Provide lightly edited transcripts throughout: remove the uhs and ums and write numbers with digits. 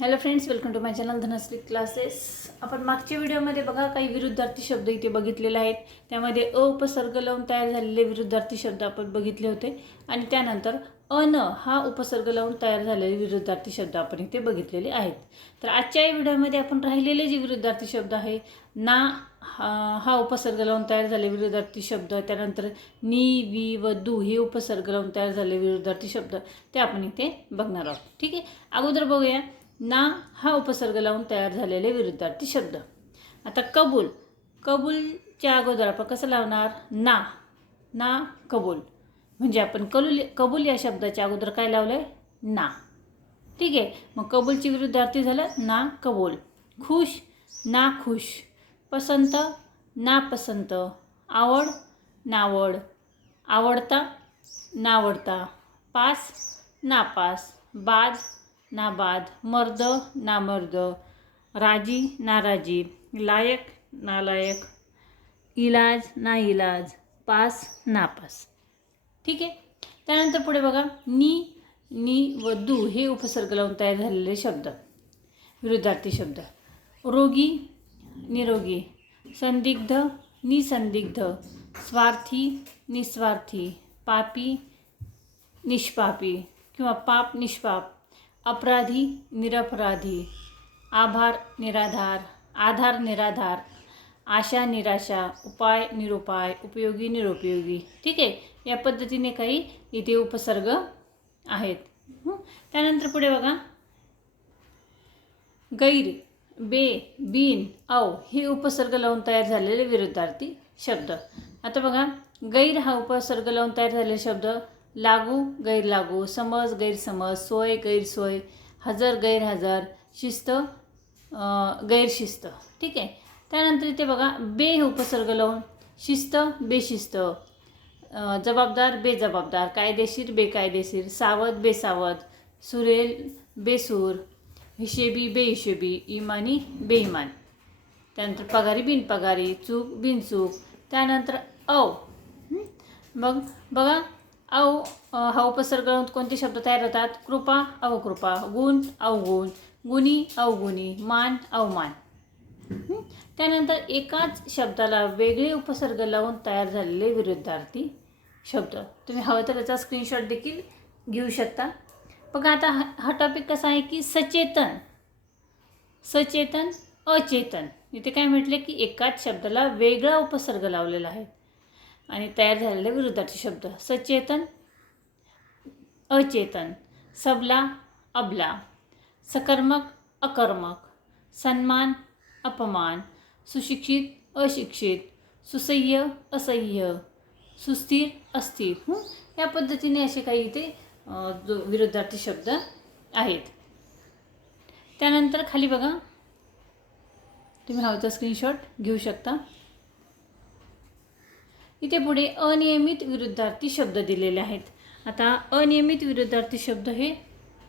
Hello friends, welcome to my channel Dhanashree classes. आपण मागच्या व्हिडिओमध्ये बघा काही विरुद्धार्थी शब्द इथे बघितलेले आहेत. त्यामध्ये अ उपसर्ग लावून तयार झालेले विरुद्धार्थी शब्द आपण बघितले होते आणि त्यानंतर अन हा उपसर्ग लावून तयार झालेले विरुद्धार्थी शब्द आपण इथे बघितलेले आहेत. तर आजच्या या व्हिडिओमध्ये आपण राहिलेले जे विरुद्धार्थी शब्द आहे ना हा उपसर्ग लावून तयार झालेले विरुद्धार्थी शब्द, त्यानंतर नी, वी व दू हे उपसर्ग लावून तयार झालेले विरुद्धार्थी शब्द ते आपण इथे बघणार आहोत. ठीक आहे, अगोदर बघूया ना हा उपसर्ग लावून तयार झालेले विरुद्धार्थी शब्द. आता कबूल, कबूलच्या अगोदर आपण कसं लावणार? ना. ना कबूल म्हणजे आपण कबूल या शब्दाच्या अगोदर काय लावलं आहे? ना. ठीक आहे, मग कबूलची विरुद्धार्थी झालं ना कबूल. खुश, ना खुश. पसंत, ना पसंत. आवड, नावड. आवडता, नावडता. पास, नापास. बाद, नाबाद. मर्द, नामर्द. राजी, नाराजी. लायक, नालायक. इलाज, नाइलाज. पास, नापास. ठीक आहे, त्यानंतर पुढे बघा नी व दू हे उपसर्ग लावून तयार झालेले शब्द, विरुद्धार्थी शब्द. रोगी, निरोगी. संदिग्ध, निसंदिग्ध. स्वार्थी, निस्वार्थी. पापी, निष्पापी किंवा पाप निष्पाप. अपराधी, निरपराधी. आभार, निराधार. आधार, निराधार. आशा, निराशा. उपाय, निरुपाय. उपयोगी, निरुपयोगी. ठीक आहे, या पद्धतीने काही इथे उपसर्ग आहेत. त्यानंतर पुढे बघा गैर, बे, बिन, औ हे उपसर्ग लावून तयार झालेले विरुद्धार्थी शब्द. आता बघा गैर हा उपसर्ग लावून तयार झालेले शब्द. लागू, गैरलागू. समज, गैरसमज. सोय, गैरसोय. हजर, गैरहजर. शिस्त, गैरशिस्त. ठीक आहे, त्यानंतर इथे बघा बे हे उपसर्ग लावून शिस्त, बेशिस्त. जबाबदार, बेजबाबदार. कायदेशीर, बेकायदेशीर. सावध, बेसावध. सुरेल, बेसूर. हिशेबी, बेहिशेबी. इमानी, बेईमान. त्यानंतर पगारी, बिनपगारी. चूक, बिनचूक. त्यानंतर औ. मग बघा औ हा उपसर्ग लावून कोणते शब्द तयार होतात? कृपा, अवकृपा. गुण, अवगुण. गुणी, अवगुणी. मान, अवमान. त्यानंतर एकाच शब्दाला वेगळे उपसर्ग लावून तयार झालेले विरुद्धार्थी शब्द. तुम्ही हवं तर त्याचा स्क्रीनशॉट देखील घेऊ शकता. बघा आता हा टॉपिक कसा आहे की सचेतन, सचेतन, अचेतन. इथे काय म्हटले की एकाच शब्दाला वेगळा उपसर्ग लावलेला आहे आणि तयार झालेले विरुद्धार्थी शब्द. सचेतन, अचेतन. सबला, अबला. सकर्मक, अकर्मक. सन्मान, अपमान. सुशिक्षित, अशिक्षित. सुसह्य, असह्य. सुस्थिर, अस्थिर. या पद्धतीने असे काही इथे विरुद्धार्थी शब्द आहेत. त्यानंतर खाली बघा, तुम्ही हवं तर स्क्रीनशॉट घेऊ शकता. इथे पुढे अनियमित विरुद्धार्थी शब्द दिलेले आहेत. आता अनियमित विरुद्धार्थी शब्द हे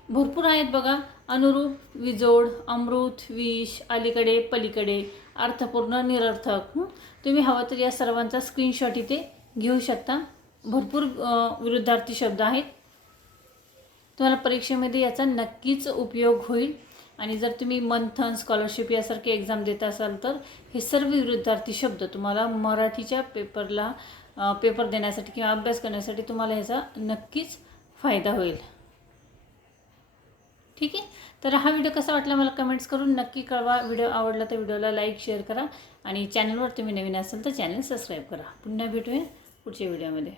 भरपूर आहेत बघा. अनुरूप, विजोड. अमृत, विष. अलीकडे, पलीकडे. अर्थपूर्ण, निरर्थक. तुम्ही हवं तर या सर्वांचा स्क्रीनशॉट इथे घेऊ शकता. भरपूर विरुद्धार्थी शब्द आहेत. तुम्हाला परीक्षेमध्ये याचा नक्कीच उपयोग होईल आणि जर तुम्ही मंथन, स्कॉलरशिप यासारखे एक्झाम देत असाल तर हे सर्व विरुद्धार्थी शब्द तुम्हाला मराठीच्या पेपर देण्यासाठी किंवा अभ्यास करण्यासाठी तुम्हाला ह्याचा नक्कीच फायदा होईल. ठीक आहे, तर हा व्हिडिओ कसा वाटला मला कमेंट्स करून नक्की कळवा. व्हिडिओ आवडला तर व्हिडिओला लाईक, शेअर करा आणि चॅनलवर तुम्ही नवीन असाल तर चॅनल सबस्क्राईब करा. पुन्हा भेटूया पुढच्या व्हिडिओमध्ये.